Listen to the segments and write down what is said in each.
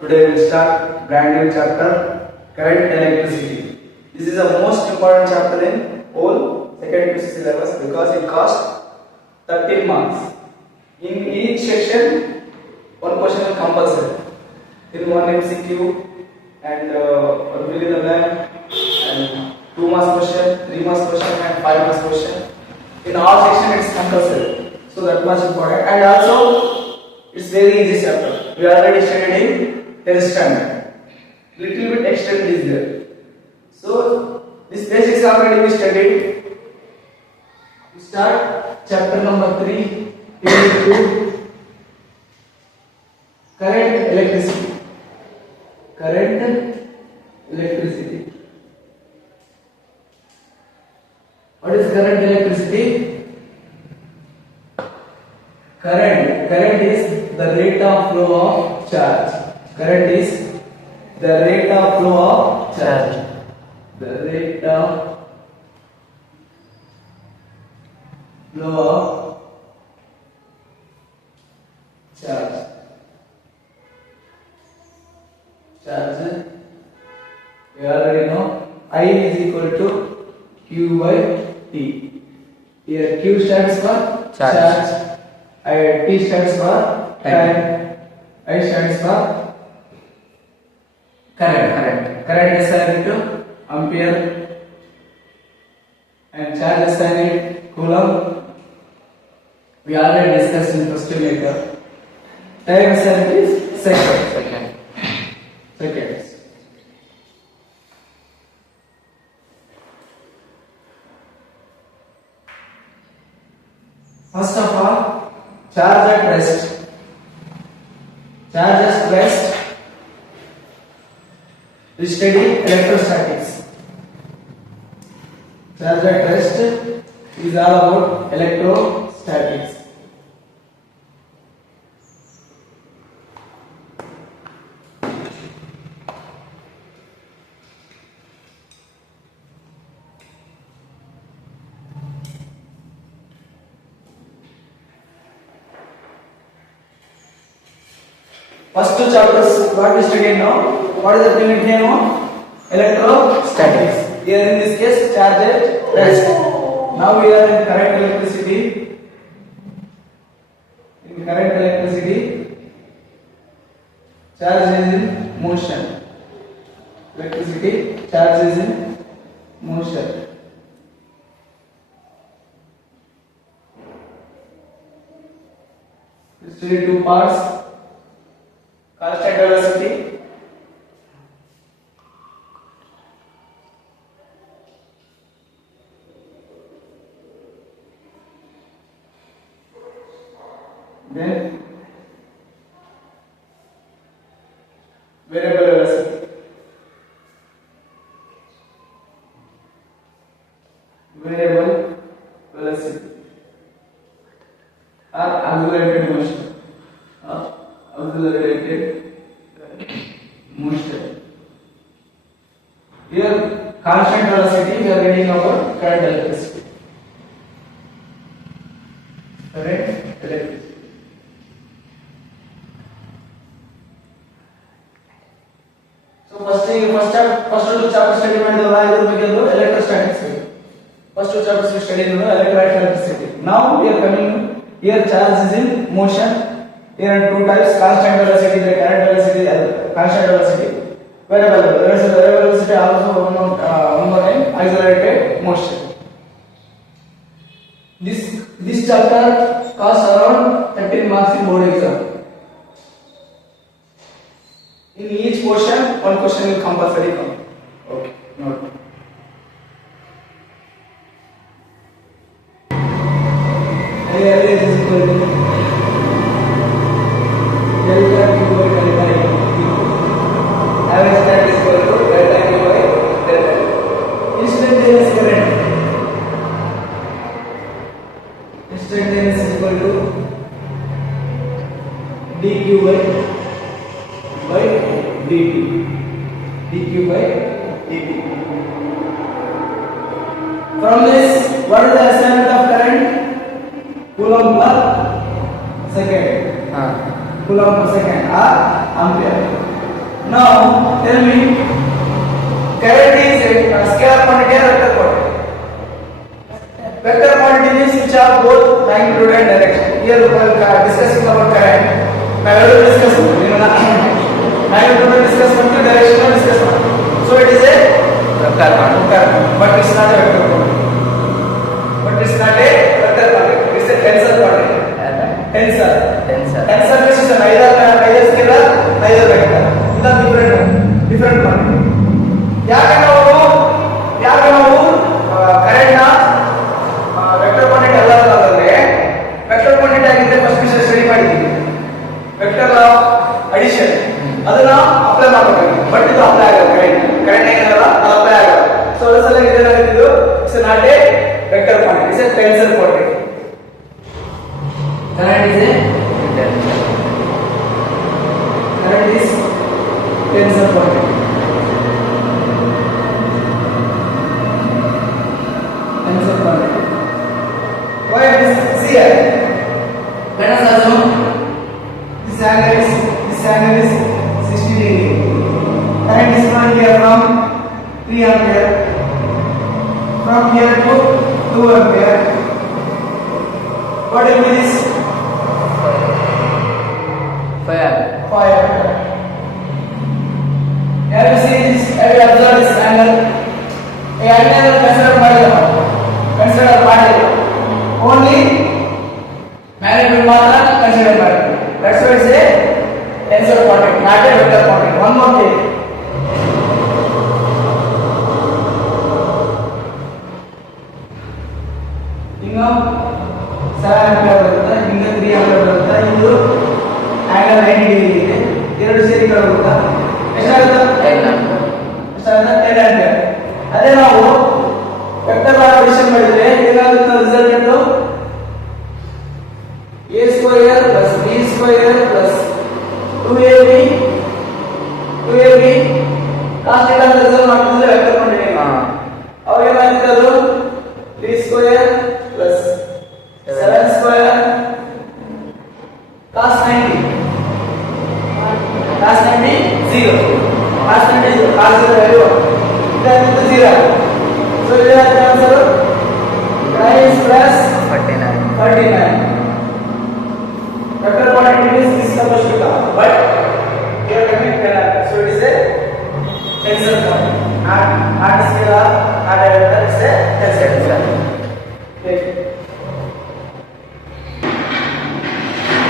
Today we will start brand new chapter, current electricity. This is the most important chapter in whole second PUC syllabus because it costs 13 marks. In each section, one question will compulsory. In one MCQ and one fill in the blank and 2 marks question, 3 marks question and 5 marks question. In all section it is compulsory. So that much important, and also it's very easy chapter. We already studied in 10th standard. Little bit extent is there. So this basics already we studied. We start chapter number 3, unit 2, current electricity. Current electricity. What is current electricity? Current is the rate of flow of charge. Current is the rate of flow of charge. The rate of flow of charge. Charge. We already know I is equal to Q by T. Here Q stands for charge. T stands for time. I stands for current. Current is assigned to ampere and charge assigned coulomb. We already discussed in first lecture. Time assigned is seconds. First of all, charge at rest. Charge at rest. We study electrostatics. Charge at rest is all about electrostatics. First two chapters what we studied now. What is the unit name of electrostatics? Here in this case charge at rest. Now we are in current electricity. In current electricity, charge is in motion. Electricity, charge is in motion. We study two parts. Constant velocity then variable velocity. Variable velocity or accelerated motion. Accelerated motion. Here constant velocity we are getting about current electricity. Current electricity. So first two chapters study ಮಾಡಿದ electrostatics. First two chapters we studied electricity. Now we are coming here charge is in motion. Here are two types: constant velocity, the current velocity, constant velocity. Variable velocity also one more name, accelerated motion. This chapter costs around 13 marks in board exam. In each portion, one question will compulsory come. Okay, note. Here is equal to delta Q by delta E. Average current is equal to delta Q by delta E. Instantaneous current. Instantaneous is equal to dQ by dt. dQ by dt. From this, what is the assignment of current? Coulomb per second. Coulomb per second or ampere. Now tell me, current is a scalar quantity or vector quantity? Vector quantity means which are both magnitude and direction. Here we are discussing about current. Now we will discuss magnitude discuss one, direction discuss one. So it is a vector quantity, but it's not a vector quantity. But it's not a vector quantity. It's a tensor quantity. Tensor. Tensor means it's neither scalar, neither vector. It's a different quantity. ಯಾಕೆ ನಾವು current ನ vector quantity ಅಲ್ಲ ಅಂತಂದ್ರೆ vector quantity ಆಗಿದ್ರೆ first ವಿಷಯ study ಮಾಡಿದ್ವಿ vector of addition ಅದನ್ನ apply ಮಾಡಬೇಕು ಬಟ್ ಇದು ಅಪ್ಲೈ ಆಗಲ್ಲ ಕರೆಂಟ್ ಏನಾಗಲ್ಲ ಅದು ಅಪ್ಲೈ ಆಗಲ್ಲ ಸೊ ಅದರ ಸಲುವಾಗಿ ಏನಾಗಿದ್ದು it's not a vector quantity it's a tensor quantity current is tensor quantity Why this? See here. Let us assume this angle is 60 degree. Current is flowing here from 3 ampere. From here to 2 ampere. What will be this? 5 ampere. Here you see this. Have you observed this angle? A angle considered ಮಾಡಿಲ್ಲ only magnitude ಮಾತ್ರ consider ಮಾಡಿಲ್ಲ that's why it's a tensor quantity not a vector quantity one more thing ಈಗ 7 ampere ಬರುತ್ತೆ ಈಗ 3 ampere ಬರುತ್ತೆ ಇದು angle 90 degree ಇದೆ ಎರಡು ಸೇರಿ ಬರುತ್ತೆ ಎಷ್ಟಾಗುತ್ತೆ 10 ampere ಅದೇ ನಾವು ವೆಕ್ಟರ್ ಆಪರೇಷನ್ ಮಾಡಿದ್ರೆ ಏನಾಗುತ್ತೆ resultant a square plus b square plus 2ab cos θ ಅಂತ ರಿಸಲ್ಟ್ ಮಾಡ್ತಿದ್ರೆ ವೆಕ್ಟರ್ ಕ್ವಾಂಟಿಟಿ ಅವಾಗ ಏನಾಗುತ್ತೆ ಅದು 3 square plus 7 square cos 90 0 cos 90 value ಇದಾಗುತ್ತೆ 0 so you have the answer 9 plus 39 vector quantity is this supposed to come but here coming so it is a tensor quantity not scalar not a vector it's a tensor okay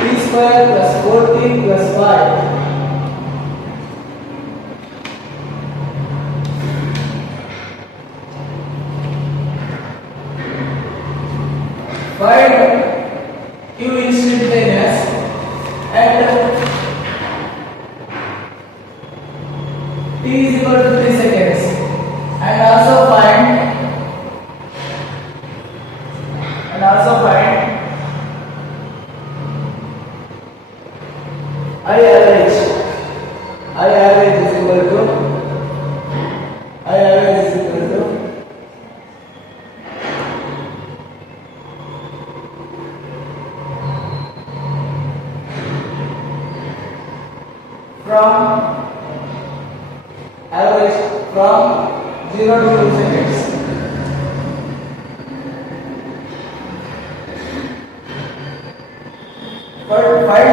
3 square plus 4t plus 5 find q instantaneous at t is equal to 3 seconds and also find I average is equal to from 0 to 2 seconds. But find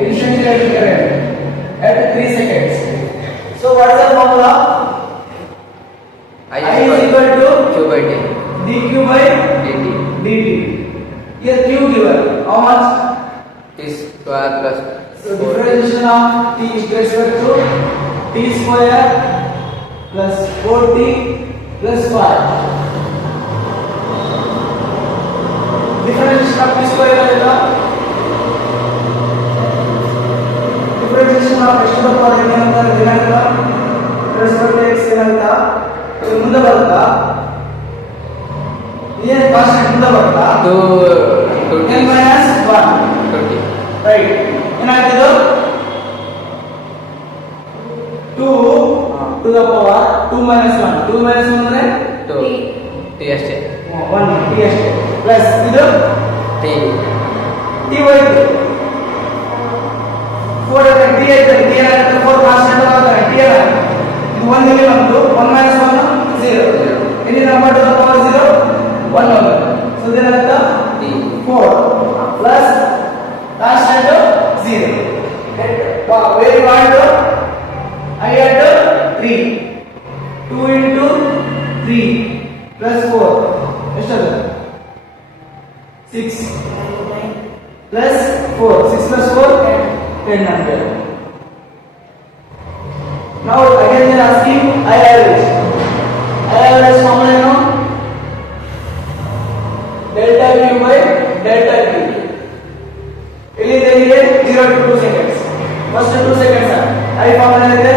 instantaneous current at 3 seconds. So what is the formula? I is equal to q by t dq by dt. Here q given. How much? t square plus So differentiation of t is equal to t square plus 4t plus 5. Differentiation of t square is differentiation of x to the power ಏನಾಗುತ್ತೆ plus 4x ಏನಾಗುತ್ತೆ ಇದು ಮುಂದೆ ಬರುತ್ತಾ ಏನು constant ಮುಂದೆ ಬರುತ್ತಾ 2 n minus 1 20 right ಏನಾಗ್ತಿದೆ 2 to the power 2 minus 1 ಅಂದ್ರೆ 2 t ಅಷ್ಟೇ 1 t ಅಷ್ಟೇ ಪ್ಲಸ್ ಇದು t t ಹೋಯ್ತು 4 ಡಿ ಐತೆ ಡಿ ಏನಾಗುತ್ತೆ 4 ಕಾನ್ಸ್ಟೆಂಟ್ ಆಗುತ್ತೆ ಡಿ ಏನಾಗುತ್ತೆ ಇದು 1 ಇಲ್ಲಿ ಬಂತು 1 minus 1 0 any number to the power 0 1 over so then ಆಗುತ್ತೆ D 4 plus constant 0 where you want to I had 3 2 into 3 plus 4 ಎಷ್ಟಾಗುತ್ತೆ 6 plus 4 6 plus 4 10 ampere now again they are asking I average formula you know delta q by delta q ಇಲ್ಲಿ ಇದೆ 0 to 2 seconds first 2 seconds I formula ಇದೆ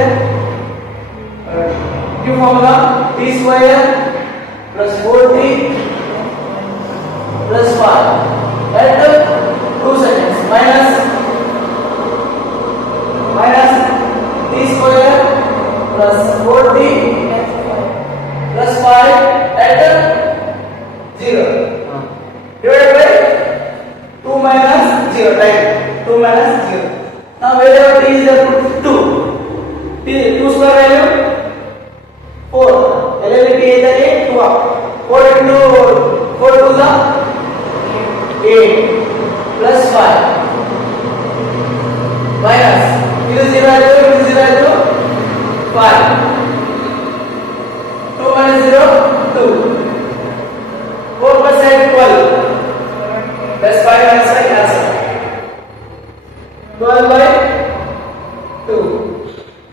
q formula t square plus 4t plus 5 at 2 seconds minus t square plus 4t plus 5 at 0 divided by 2 minus 0 right 2 minus 0 now wherever t is there put 2 square value 4 LLT is there 2 4 into 4 to the 8 plus 5 minus it is 0 to 5 2 minus 0 2 4 plus 8 12 plus 5 minus 5 cancel 12 by 2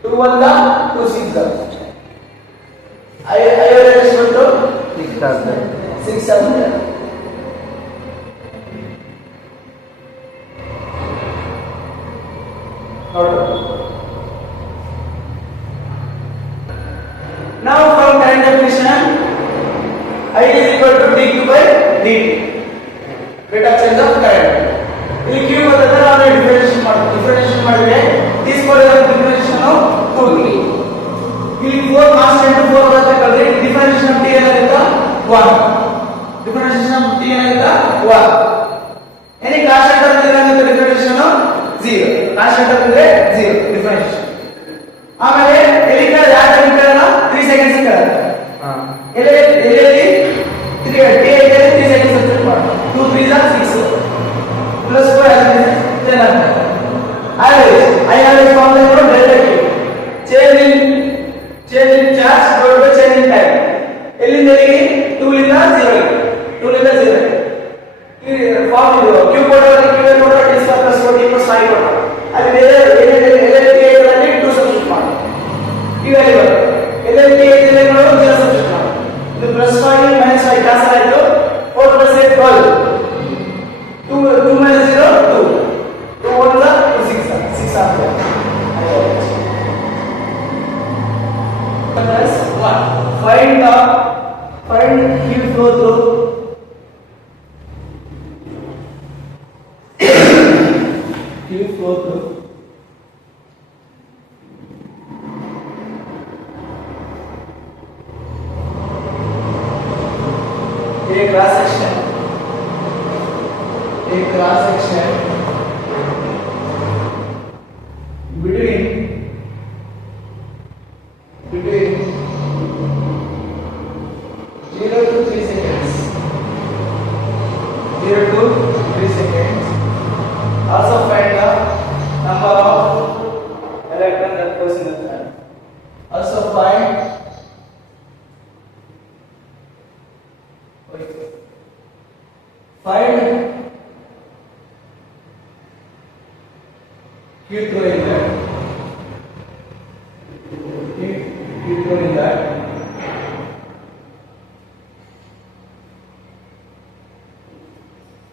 2 1 the 2 6 the I average to 6 7 now from current definition I is equal to dq by dt rate of change of current ಇಲ್ಲಿ q ಬದಲಾದ್ರೆ ನಾವು differentiate ಮಾಡಿದ್ರೆ t square differentiation 2t ಇಲ್ಲಿ 4 constant 4 ಬರುತ್ತೆ ಕಲ್ರಿ differentiation t ಏನಾಗುತ್ತೆ 1 differentiation t ಏನಾಗುತ್ತೆ 1 any constant ಅಂದ್ರೆ ಏನಾಗುತ್ತೆ differentiation 0 constant ಅಂದ್ರೆ 0 ಡಿಫರೆನ್ಷಿಯೇಷನ್ ಆಮೇಲೆ ಎಲ್ಲಿ ಕಡೆ ಯಾವ ಟೈಮ್ ಕೇಳಲ್ಲ 3 ಸೆಕೆಂಡ್ಸ್ ಕೇಳಲ್ಲ ಎಲ್ಲಿ 3 ಸೆಕೆಂಡ್ಸ್ ಸಬ್ಸ್ಟಿಟ್ಯೂಟ್ ಮಾಡಿ 2 3 6 plus 4 10 ಆಗುತ್ತೆ average I average formula for delta q change in charge divided by change in time ಎಲ್ಲಿಂದ ಎಲ್ಲಿಗೆ 2 ರಿಂದ 0 2 ರಿಂದ 0 ಈ ಫಾರ್ಮ್ ಇದು q ಕೊಡೋದು q ಕೊಡೋದು t square plus 4t plus 5 ಕೊಡೋದು ಅಲ್ಲಿ ಬೇರೆ LLT ಗಳಲ್ಲಿ 2 ಸಬ್ಸ್ಟಿಟ್ಯೂಟ್ ಮಾಡಿ ಈ ವ್ಯಾಲ್ಯೂ ಬರುತ್ತೆ LLT ಯಲ್ಲಿ ನಾವು 0 ಸಬ್ಸ್ಟಿಟ್ಯೂಟ್ ಮಾಡಿ ಇದು ಪ್ಲಸ್ 5 ಮೈನಸ್ 5 ಕ್ಯಾನ್ಸಲ್ ಆಯ್ತು 4 plus 8 12 2 minus 0 2 2 1 2 6 ampere plus 1 find q flow through q flow through a cross section between 0 to 3 seconds 0 to 3 seconds also find the number of electrons that goes in the current also find q through in that q through in that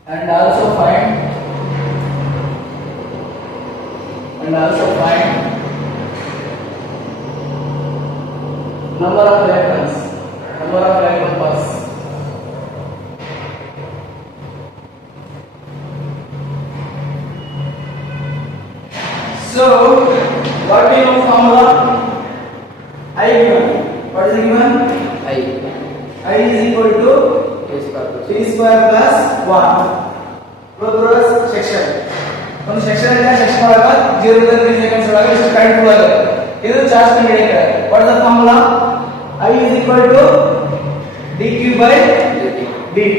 and also find number of electrons pass so what do you know formula I given what is given I is equal to t square plus 1 cross section ಒಂದು section ಇದೆ, section ಒಳಗ 0 3 seconds ಒಳಗ ಇಷ್ಟು current flow ಆಗುತ್ತೆ. ಇದು charge ಕಂಡುಹಿಡಿಯಕ್ಕೆ what is the formula? I is equal to dq by dt.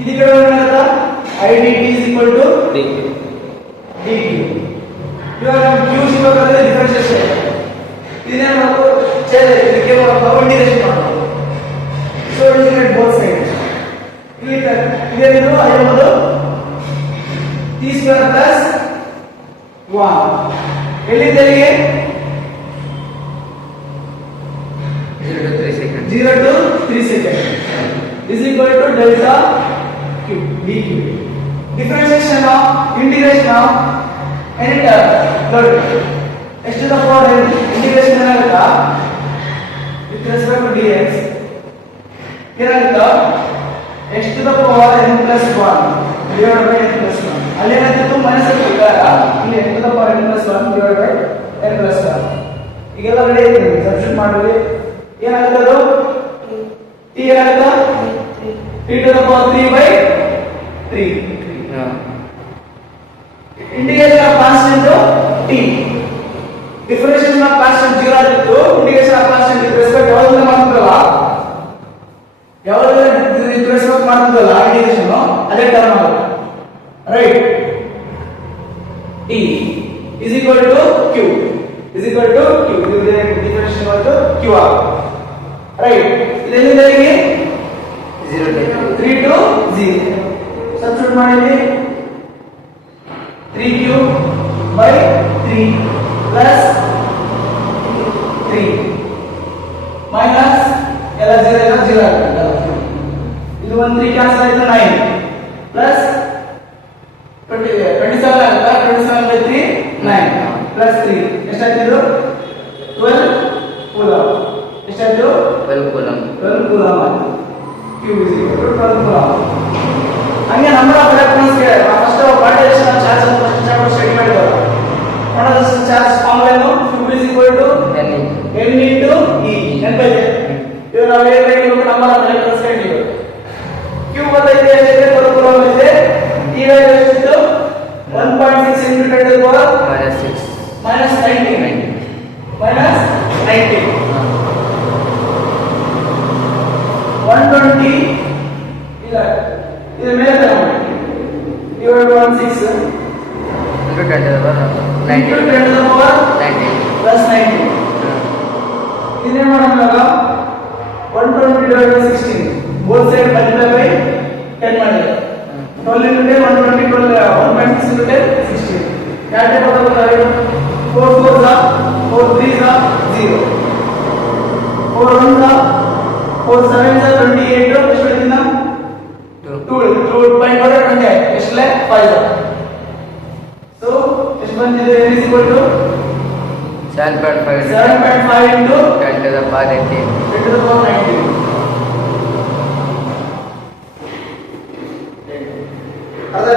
ಇದು ಕಡೆ ಏನಾಗುತ್ತಾ? I dt is equal to dq. ಇವಾಗ q ಸಿಗಬೇಕಾದ್ರೆ ಡಿಫರೆನ್ಷಿಯೇಷನ್ ಇದನ್ನೇ ನಾವು ಇದಕ್ಕೆ ಇಂಟಿಗ್ರೇಷನ್ ಮಾಡಬಹುದು. So integrate both sides. ಇಲ್ಲಿ ಇದೇನಿದು I ಎಂಬುದು t ಸ್ಕ್ವೇರ್ ಪ್ಲಸ್ 1 ಎಲ್ಲಿಂದಲ್ಲಿಗೆ 0 to 3 seconds. 0 to 3 seconds is equal to delta q dq. Differentiation of integration of any term load x to the power n integration ಏನಾಗುತ್ತಾ with respect to dx ಏನಾಗುತ್ತಾ x to the power n plus 1 divided by n plus 1. ಅಲ್ಲಿ ಏನಾಯ್ತು minus ಇದ್ದಾಗ ಇಲ್ಲಿ n to the power n plus 1 divided by n plus 1. ಈಗೆಲ್ಲ ready ಇದೆ, substitute ಮಾಡಿದ್ರೆ ಏನಾಗುತ್ತೆ? ಅದು t ಏನಾಗುತ್ತೆ? t to the power 3 by 3. Integration of constant to t. Differentiation of constant 0 ಆಗಿತ್ತು. Integration of constant with respect ಯಾವಾಗಲೂ ಮಾಡ್ತಿರಲ್ಲ, ಯಾವಾಗಲೂ with respect ಮಾಡ್ತಿರಲ್ಲ ಇಂಟಿಗ್ರೇಷನ್ ಅದೇ ಟರ್ಮ್ ಆಗುತ್ತೆ. Right? t is equal to q is equal to q. ಇದು differentiation ಮತ್ತು q ಆಗುತ್ತೆ. ರೈಟ್? ಇದೆಲ್ಲಿಂದ ಇಲ್ಲಿಗೆ 0 to 3 to 0. ಸಬ್ಸ್ಟಿಟ್ಯೂಟ್ ಮಾಡಿ 3q by 3 plus 3 minus ಎಲ್ಲ 0 ಎಲ್ಲ 0 ಆಗುತ್ತೆ. ಇದು 1 3 ಕ್ಯಾನ್ಸಲ್ ಆಯ್ತು 9 plus 27 ಆಗುತ್ತಾ? 27 by 3 9 plus 3 ಎಷ್ಟಾಯ್ತು? ಇದು 12 ಕೂಲಂಬ್. ಎಷ್ಟಾಯ್ತು? 12 coulomb. 12 ಕೂಲಂಬ್ ಆಯ್ತು. q is equal to 12 coulomb. ಹಂಗೆ ನಂಬರ್ ಆಫ್ ಎಲೆಕ್ಟ್ರಾನ್ಸ್ ಗೆ ಫಸ್ಟ್ ಕ್ವಾಂಟೈಸೇಷನ್ ಚಾರ್ಜ್ ಅಂತ ಫಸ್ಟ್ ಚಾಪ್ಟರ್ ಸ್ಟಡಿ ಮಾಡಿದ್ರು. ಕ್ವಾಂಟೈಸೇಷನ್ ಚಾರ್ಜ್ ಫಾರ್ಮುಲಾ ಏನು? q is equal to n into e. ನೆನಪೈತೆ? ಇವಾಗ ನಾವು ಏನು ನಂಬರ್ ಆಫ್ ಎಲೆಕ್ಟ್ರಾನ್ಸ್ ಕಂಡಿದ್ದೀವಿ. q ಬಂದೈತೆ ಎಷ್ಟಿದೆ? 12 ಕೂಲಂಬ್ ಇದೆ. e ವ್ಯಾಲ್ಯೂ ಎಷ್ಟಿತ್ತು? 1.6 into 10 to the power -6 minus 19 minus 19 120 ಇದು ಮೇಲೆ ತಗೊಂಡು divided by 16 into 10 to the power into 19 10 to the power 19 plus 19. ಇದನ್ನೇನು ಮಾಡೋಣ? 120 divided by 16 both side multiply by 10 ಮಾಡಿದ್ರೆ 12 into 10 120 12 1.6 into 10 16. ಯಾವ ಟೈಪ್ ಬರ್ತದೆ? 4 4s are 4 3s are 0 4 1s are 4 7s are 28 ಎಷ್ಟು ಬರ್ತದೆ? 2 ಪಾಯಿಂಟ್ 20 ಎಷ್ಟಲೆ 5. ಸೊ ಎಷ್ಟು ಬಂದಿದೆ? n is equal to 7.5 7.5 into 10 to the power 18 10 to the power 19. ಅದೇ